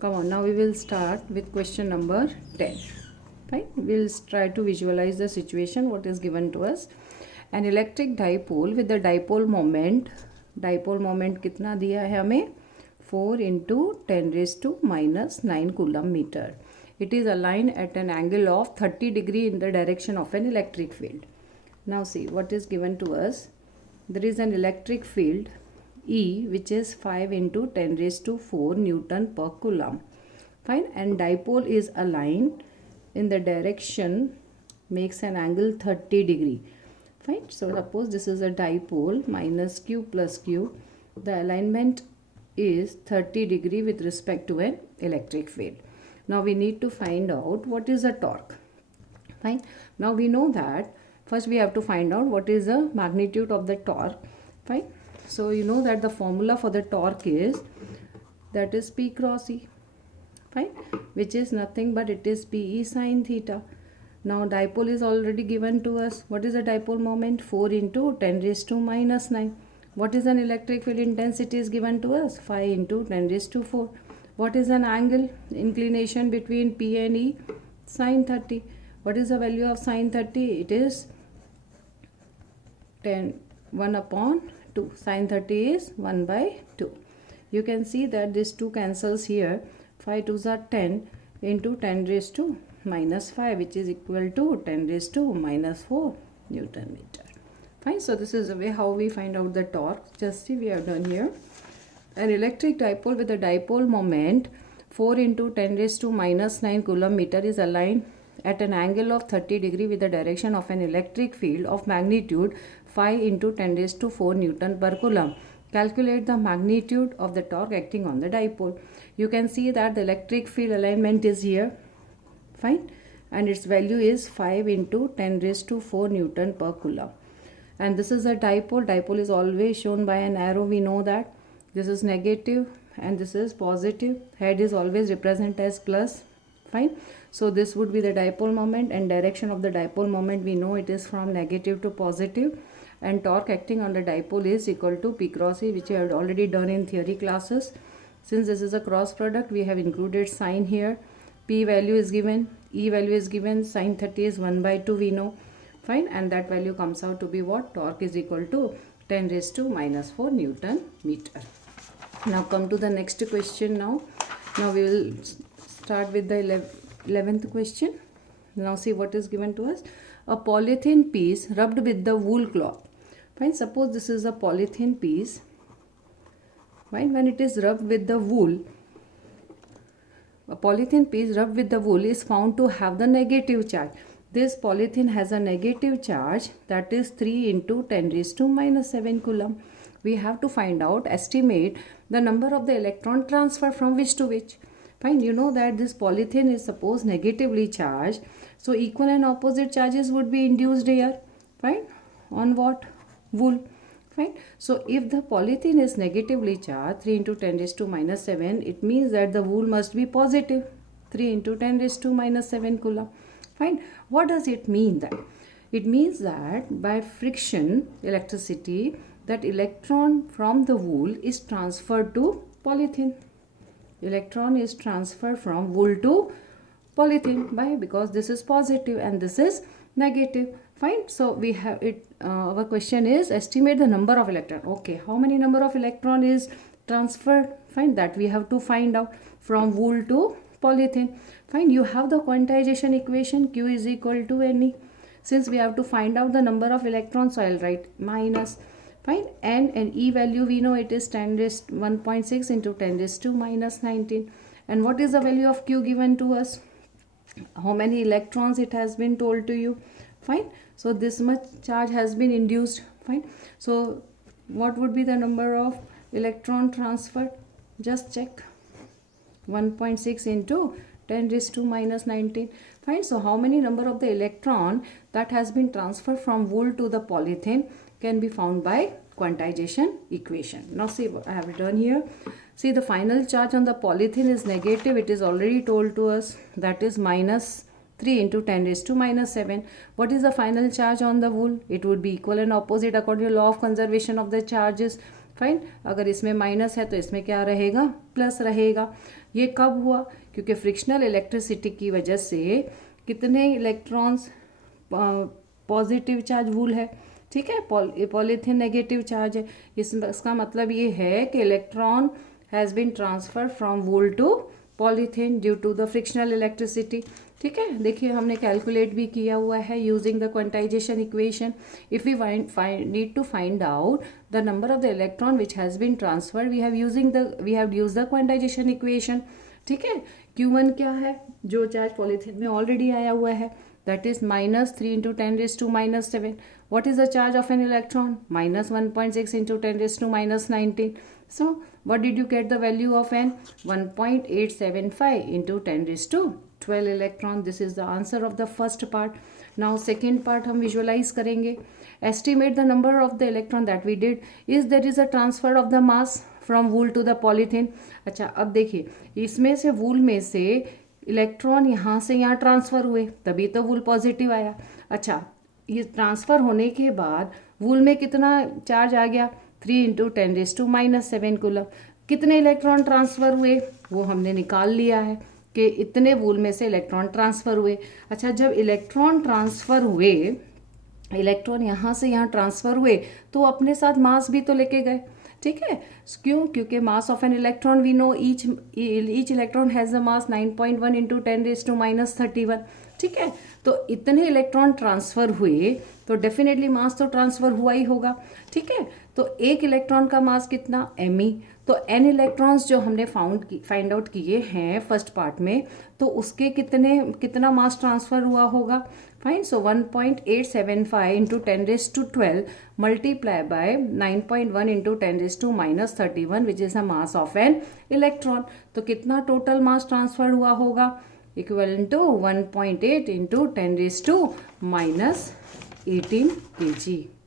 Come on, now we will start with question number 10. Fine, we'll try to visualize the situation what is given to us. An electric dipole with the dipole moment कितना दिया है हमें 4 into 10 raised to minus 9 coulomb meter. It is aligned at an angle of 30 degree in the direction of an electric field. Now see what is given to us. There is an electric field E which is 5 into 10 raised to 4 Newton per coulomb. Fine, and dipole is aligned in the direction makes an angle 30 degree. Fine, so suppose this is a dipole minus q plus q. The alignment is 30 degree with respect to an electric field. Now we need to find out what is the torque. Fine, now we know that first we have to find out what is the magnitude of the torque. Fine, so you know that the formula for the torque is that is P cross E. Fine, which is nothing but it is PE sine theta. Now dipole is already given to us. What is the dipole moment? 4 into 10 raised to minus 9. What is an electric field intensity is given to us? 5 into 10 raised to 4. What is an angle inclination between P and E? Sine 30. What is the value of sine 30? It is 1 upon 2. Sine 30 is 1 by 2. You can see that this 2 cancels here. 5 2s are 10 into 10 raised to minus 5, which is equal to 10 raised to minus 4 Newton meter. Fine, so this is the way how we find out the torque. Just see, we have done here. An electric dipole with a dipole moment 4 into 10 raised to minus 9 coulomb meter is aligned at an angle of 30 degree with the direction of an electric field of magnitude 5 into 10 raised to 4 Newton per coulomb. Calculate the magnitude of the torque acting on the dipole. You can see that the electric field alignment is here. Fine, and its value is 5 into 10 raised to 4 Newton per coulomb. And this is a dipole. Dipole is always shown by an arrow. We know that this is negative and this is positive. Head is always represented as plus. Fine, so this would be the dipole moment, and direction of the dipole moment we know it is from negative to positive, and torque acting on the dipole is equal to P cross E, which we have already done in theory classes. Since this is a cross product, we have included sign here. P value is given, E value is given, sine 30 is 1 by 2 we know. Fine, and that value comes out to be what? Torque is equal to 10 raised to minus 4 Newton meter. Now come to the next question now. Now we will start with the 11th question. Now see what is given to us. A polythene piece rubbed with the wool cloth. Fine, suppose this is a polythene piece. Fine, when it is rubbed with the wool, a polythene piece rubbed with the wool is found to have the negative charge. This polythene has a negative charge, that is 3 into 10 raised to minus 7 coulomb. We have to find out, estimate the number of the electron transfer from which to which. Fine, you know that this polythene is suppose negatively charged. So equal and opposite charges would be induced here. Fine, on what? Wool. Fine. So if the polythene is negatively charged 3 into 10 raised to minus 7, it means that the wool must be positive 3 into 10 raised to minus 7 coulomb. Fine. What does it mean then? It means that by friction electricity, that electron from the wool is transferred to polythene. Electron is transferred from wool to polythene. Why? Because this is positive and this is negative. Fine, so we have it. Our question is estimate the number of electron. Okay, how many number of electron is transferred? Fine, that we have to find out from wool to polythene. Fine, you have the quantization equation. Q is equal to Ne. Since we have to find out the number of electrons, so I'll write minus. Fine, N and E value we know it is 10 raised 1.6 into 10 raised to minus 19. And what is the value of Q given to us? How many electrons it has been told to you. Fine, so this much charge has been induced. Fine, so what would be the number of electron transferred? Just check. 1.6 into 10 raised to minus 19. Fine, so how many number of the electron that has been transferred from wool to the polythene can be found by quantization equation. Now see what I have done here. See, the final charge on the polythene is negative. It is already told to us, that is minus 3 into 10 raised to minus 7. What is the final charge on the wool? It would be equal and opposite according to law of conservation of the charges. Fine. अगर इसमें minus है तो इसमें क्या रहेगा, plus रहेगा। ये कब हुआ, क्योंकि फ्रिक्शनल इलेक्ट्रिसिटी की वजह से कितने इलेक्ट्रॉन्स पॉजिटिव चार्ज वूल है, ठीक है, पॉलीथीन नेगेटिव चार्ज है। इसका मतलब ये है कि electron has been transfer from wool to polythene due to the frictional electricity, ठीक है। देखिए हमने कैलकुलेट भी किया हुआ है using the quantisation equation. If we need to find out the number of the electron which has been transferred, we have use the quantisation equation, ठीक है। Q1 क्या है, जो चार्ज पॉलीथीन में ऑलरेडी आया हुआ है, that is minus 3 into 10 raised to minus 7. What is the charge of an electron? Minus 1.6 into 10 raised to minus 19. So what did you get the value of n? 1.875 into 10 raised to 12 electron. This is the answer of the first part. Now second part हम visualize करेंगे. Estimate the number of the electron that we did. Is there is a transfer of the mass from wool to the polythene? अच्छा अब देखिए, इसमें से वूल में से electron यहाँ से यहाँ ट्रांसफ़र हुए, तभी तो वूल पॉजिटिव आया। अच्छा, ये ट्रांसफ़र होने के बाद वूल में कितना चार्ज आ गया, 3 into 10 raise to minus 7 coulomb. कितने इलेक्ट्रॉन ट्रांसफ़र हुए वो हमने निकाल लिया है कि इतने वूल में से इलेक्ट्रॉन ट्रांसफ़र हुए। अच्छा, जब इलेक्ट्रॉन ट्रांसफ़र हुए, इलेक्ट्रॉन यहाँ से यहाँ ट्रांसफ़र हुए तो अपने साथ मास भी तो लेके गए, ठीक है। क्यों, क्योंकि mass of an electron we know each electron has a mass 9.1 into 10 raise to minus 31, ठीक है। तो इतने इलेक्ट्रॉन ट्रांसफ़र हुए तो डेफिनेटली मास तो ट्रांसफ़र हुआ ही होगा, ठीक है। तो एक इलेक्ट्रॉन का मास कितना, me। तो n इलेक्ट्रॉन्स जो हमने फाइंड आउट किए हैं फर्स्ट पार्ट में, तो उसके कितना मास ट्रांसफ़र हुआ होगा, fine. So 1.875 into 10 raise to 12 multiply by 9.1 into 10 raise to minus 31 which is the mass of an electron. तो कितना टोटल मास ट्रांसफ़र हुआ होगा, equivalent to 1.8 into 10 raise to minus 18 kg।